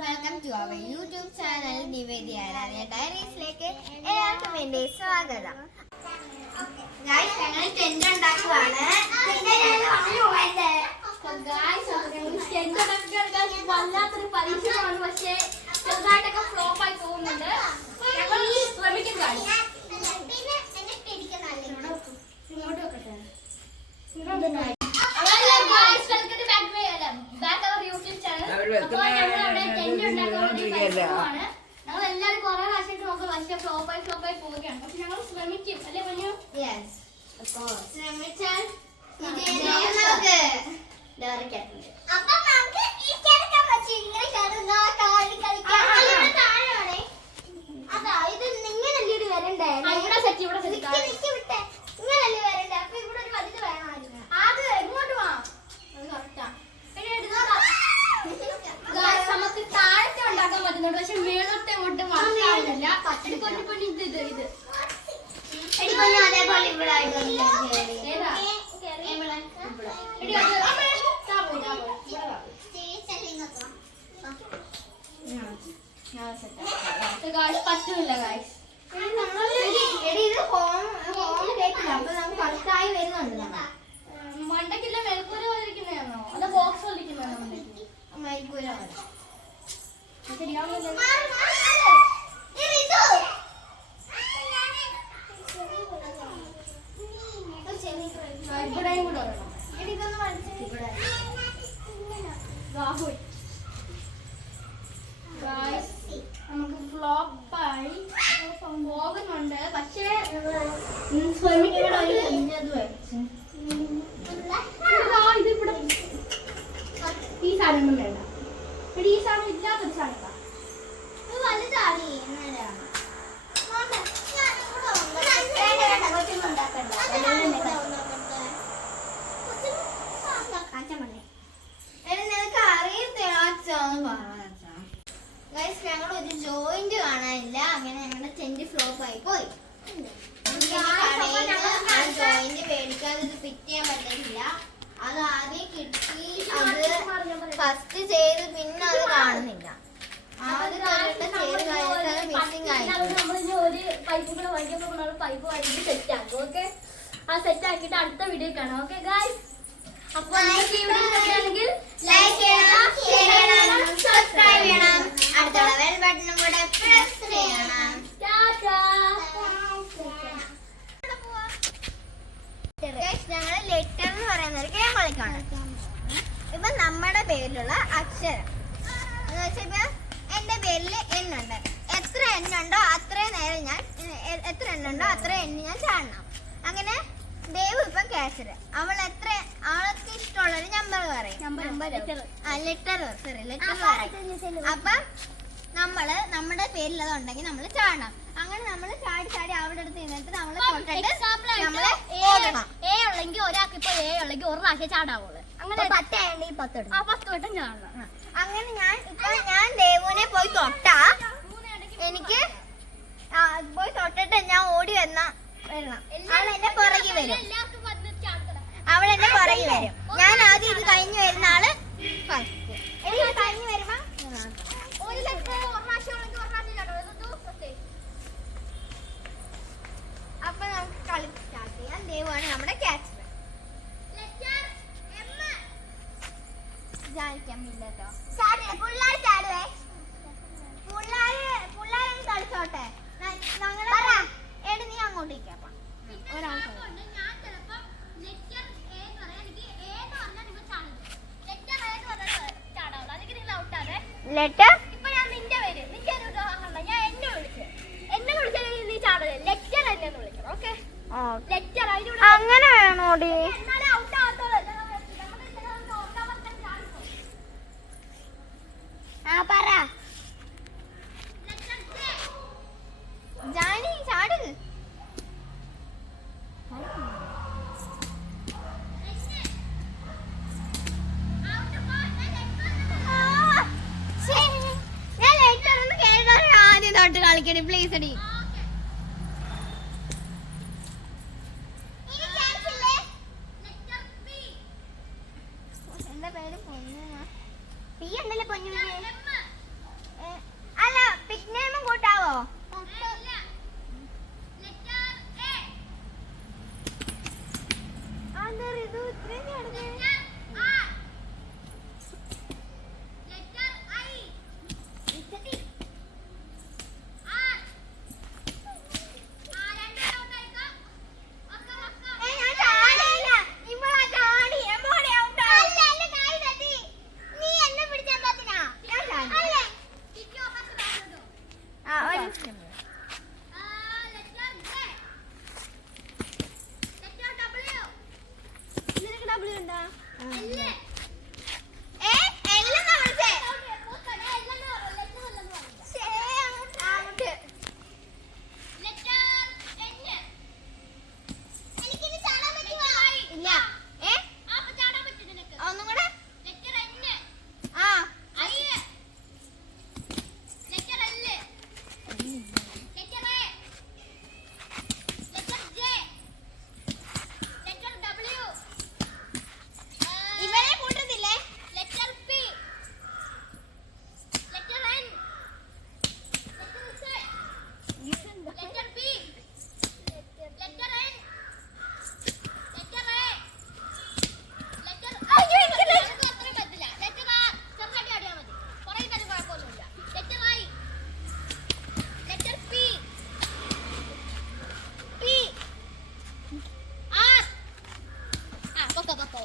Welcome to our YouTube channel Nivedya ഡയറീസിലേക്ക് എല്ലാവർക്കും എന്റെ സ്വാഗതം. ഞങ്ങൾ ടെന്റ് ഉണ്ടാക്കുവാണ്. വല്ലാത്തൊരു പരീക്ഷണമാണ്, പക്ഷേ ചെറുതായിട്ടൊക്കെ ഫ്ലോപ്പ് ആയി പോകുന്നുണ്ട്. ഞങ്ങൾ ശ്രമിക്കും. ഞങ്ങൾ എല്ലാവരും കുറെ പ്രാവശ്യം നോക്കും, പക്ഷെ ഫ്ലോപ്പായി പോവുകയാണ്. പക്ഷെ ഞങ്ങൾ ശ്രമിക്കും അല്ലേ പറഞ്ഞു? ശ്രമിച്ചാൽ ഇത് നിങ്ങളല്ലേ വരണ്ടേ? ഇവിടെ സെറ്റ് ഇങ്ങനല്ലേ വരണ്ടേ? അപ്പൊ ഇവിടെ ഒരു വലുത് വേണമായിരുന്നു. അത് എങ്ങോട്ട് പോവാം? നമുക്ക് താഴത്തെ ഉണ്ടാക്കാൻ പറ്റുന്നുണ്ട്, പക്ഷെ മേളത്തെ കൊണ്ട് മാത്രമില്ല. അതേപോലെ ഇവിടെ പറ്റുന്നില്ല ഗായ്സ്. ഇത് ഹോം കേക്കില്ല, അപ്പൊ നമുക്ക് കറക്റ്റായി വരുന്നുണ്ട്. മണ്ടക്കില്ല മേൽക്കൂര പോലെ ഇരിക്കുന്നതാണോ അതോ ബോക്സ് പോലെ ഇരിക്കുന്നതാണോ? മേൽക്കൂര നമുക്ക് ഫ്ലോപ്പായി പോകുന്നുണ്ട്, പക്ഷേ ഇതിവിടെ ഈ സാധനം വേണ്ട. ഈ സാധനം ഇല്ലാത്തൊരു സാധനം വലുതാടി. നിനക്ക് ഞങ്ങൾ ഒരു ജോയിന്റ് കാണാനില്ല, അങ്ങനെ ഞങ്ങളുടെ ടെന്റ് ഫ്ലോപ്പ് ആയി പോയി. ജോയിന്റ് മേടിക്കാതെ ഇത് ഫിറ്റ് ചെയ്യാൻ പറ്റില്ല. അത് ആദ്യം കിട്ടി, അത് ഫസ്റ്റ് ചെയ്ത് പിന്നെ അത് കാണുന്നില്ല. ആദ്യം മിസ്സിംഗ് ആയി. ഒരു പൈപ്പ് കൂടെ വാങ്ങിയപ്പോൾ പൈപ്പ് വാങ്ങിയിട്ട് സെറ്റ് ആക്കും. ഓക്കെ, ആ സെറ്റ് ആക്കിയിട്ട് അടുത്ത വീഡിയോ കാണാം. ഓക്കെ ഗായ്സ്, അപ്പോൾ നിങ്ങൾക്ക് ഈ വീഡിയോ ഇഷ്ടമാണെങ്കിൽ ലൈക്ക് ചെയ്യണം, ഷെയർ ചെയ്യണം, സബ്സ്ക്രൈബ് ചെയ്യണം, അടുത്തുള്ള ബെൽ ബട്ടണും കൂടെ പ്രസ് ചെയ്യണം. ഞങ്ങൾ ലെറ്റർ എന്ന് പറയുന്ന ഒരു ഗെയിം കളിക്കാണ്. ഇപ്പൊ നമ്മുടെ പേരിലുള്ള അക്ഷരം എന്ന് വെച്ചാൽ ഇപ്പൊ എന്റെ പേരിൽ എണ്ണുണ്ട്. എത്ര എണ്ണുണ്ടോ അത്രയും നേരം എത്ര എണ്ണുണ്ടോ അത്രയും എണ്ണി ഞാൻ ചാടണം. അങ്ങനെ ദേവ് ഇപ്പം ക്യാഷർ, അവൾക്ക് ഇഷ്ടമുള്ളൊരു നമ്പർ പറയും. ലെറ്റർ പറയും. അപ്പം നമ്മുടെ പേരിലതുണ്ടെങ്കിൽ നമ്മൾ ചാടണം. അങ്ങനെ നമ്മൾ ചാടി അവിടെ അടുത്ത് നിന്നിട്ട് നമ്മള് നമ്മള് എ ഉള്ളെങ്കിൽ ഒരാൾക്ക് ഇപ്പൊ എ ഉള്ളെങ്കിൽ ഒരു പ്രാവശ്യം ചാടാവുള്ളൂ. അങ്ങനെ 10 വട്ടം ചാടണം. അങ്ങനെ ഞാൻ ദേവുവിനെ പോയി തൊട്ടാ എനിക്ക് പോയി തൊട്ടിട്ട് ഞാൻ ഓടി വരണം. അവൾ എന്റെ പുറകെ വരും. ഞാൻ ആദ്യം ഇത് കഴിഞ്ഞു വരുന്ന ആള് ഫസ്റ്റ്. എനിക്ക് കഴിഞ്ഞു വരുമ്പോ അപ്പൊ നമുക്ക് കളി സ്റ്റാർട്ട് ചെയ്യാം. ദേവാണ് നമ്മുടെ ക്യാച്ച്. ജാനിക്കല്ലോ പിള്ളേർ ചാടുവേ. പിള്ളേരൊന്ന് കളിച്ചോട്ടെ. നീ അങ്ങോട്ടേക്ക് ഒരാൾക്ക് ലെറ്റർ. ഇപ്പൊ ഞാൻ നിന്റെ പേര് നിന്റെ ഒരു ഉദാഹരണം, ഞാൻ എന്നെ വിളിച്ചാൽ നീ ചാടല്ലേ. ലെറ്റർ എന്നെ വിളിക്കണം. ഓക്കെ, ലെറ്റർ അങ്ങനെ വേണോടി. പറ ജാനി, ചാട്. ഞാൻ ലെറ്റർ ഒന്ന് കേൾക്കാൻ ആദ്യം തൊട്ട് കളിക്കണേ പ്ലീസ് അടി. എന്താ പേര്? പൊന്നു. പി എന്നല്ലേ പൊന്നു? അല്ല പിക് നെയിമും കൂട്ടാവോ?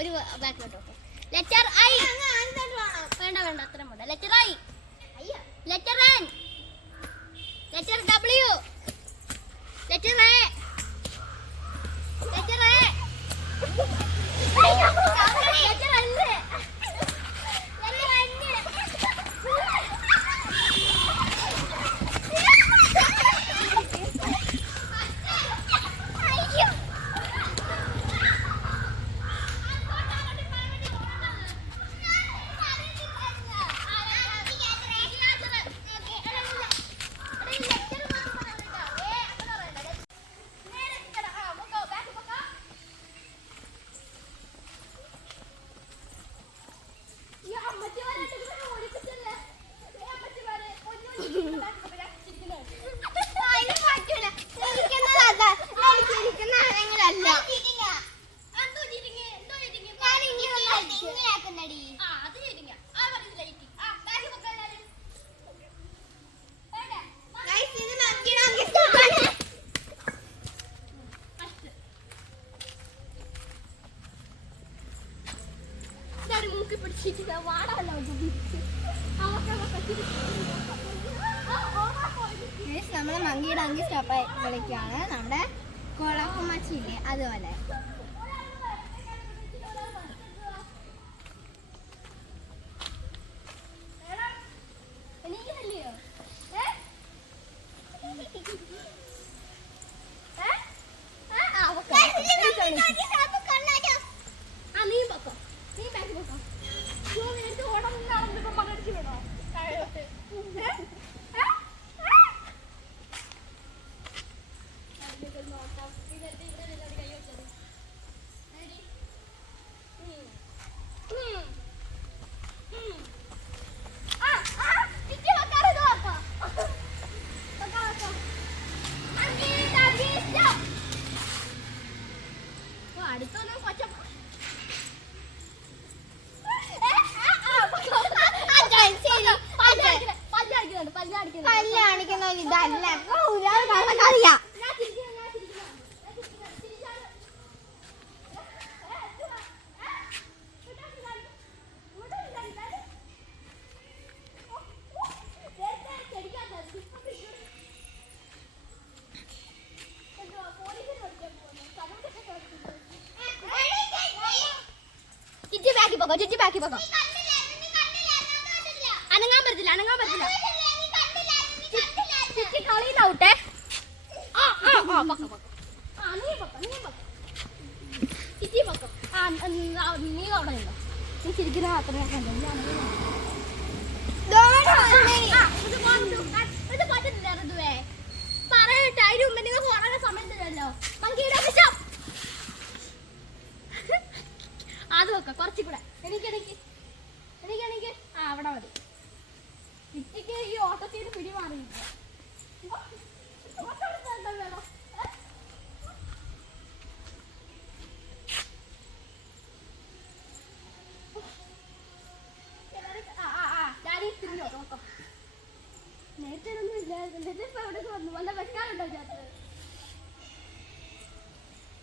ഒരു ബാക്കിലോട്ടോ. Letter I. വേണ്ട വേണ്ട അത്ര മതി. Letter I. Letter N. Letter W. Letter A. Letter A. Letter L. നമ്മള് മങ്കിയുടെ അങ്കി സ്റ്റോപ്പ് വിളിക്കുകയാണ്. നമ്മുടെ കൊളക്കുമച്ചില്ലേ അതുപോലെ. കല്യാണിക്കുന്ന ഇതല്ല അറിയാം. ചുറ്റി ബാക്കി പോകോ. അനങ്ങാൻ പറ്റില്ല അനങ്ങാൻ പറ്റില്ല. ചുറ്റി കളിയിലാവട്ടെ. ചുറ്റി പൊക്കം. നീ അവിടെ ഉണ്ടോ? നീ ചിരിക്കുന്ന അത്ര ഇത് പറ്റുന്നില്ല. ഋതുവേ പറയട്ടെ, അതിന് മുമ്പ് നിങ്ങൾക്ക് ഉറങ്ങാൻ സമയത്തില്ലല്ലോ. മങ്കിയുടെ വിഷം അത് വെക്കാം കുറച്ചും കൂടെ. എനിക്ക് ആ അവിടെ മതി. കിറ്റിക്ക് ഈ ഓട്ടത്തിന് പിടി മാറിയില്ല. വേണം നേരത്തെ ഒന്നും ഇല്ലായിരുന്നു. ഇപ്പൊ എവിടെ വന്നു വല്ല വെക്കാനുണ്ടോ ചേട്ടൻ?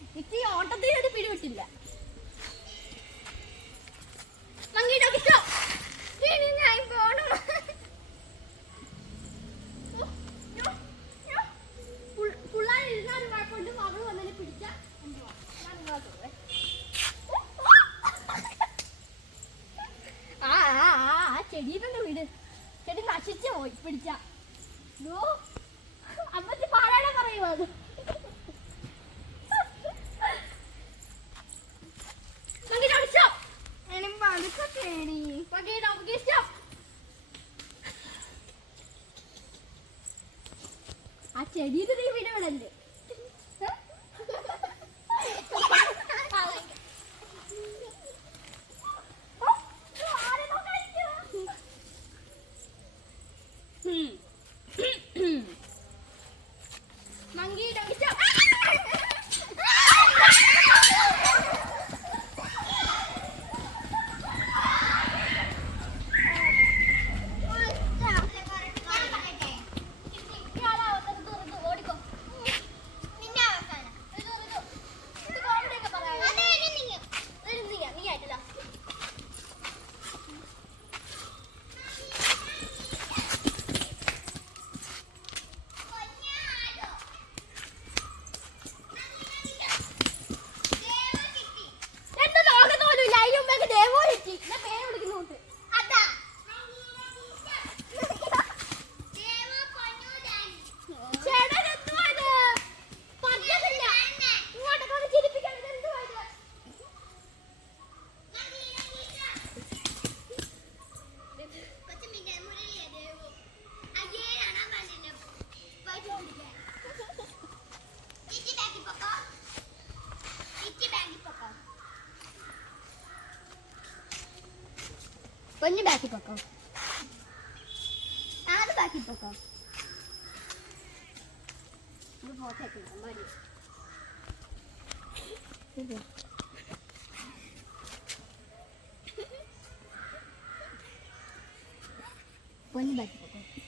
എനിക്ക് ഈ ഓട്ടത്തിൽ ഒരു പിടിവിട്ടില്ല. പിള്ളേരിരുന്നാലും കുഴപ്പമുണ്ട്. അവള് വന്നതിനെ പിടിച്ചാൽ ചെടി തന്നെ വീട്. ചെടി നശിച്ചു പോയി പിടിച്ച. അമ്മച്ചി പാടാടെ പറയുമോ അത്? ആ ചെടിയിൽ നീ വിടവിടല്ലേ? கொஞ்சம் பேக்கி பக்கம் அது பேக்கி பக்கம் இது போட்டு மாதிரி கொஞ்சம் பேக்கி பக்கம்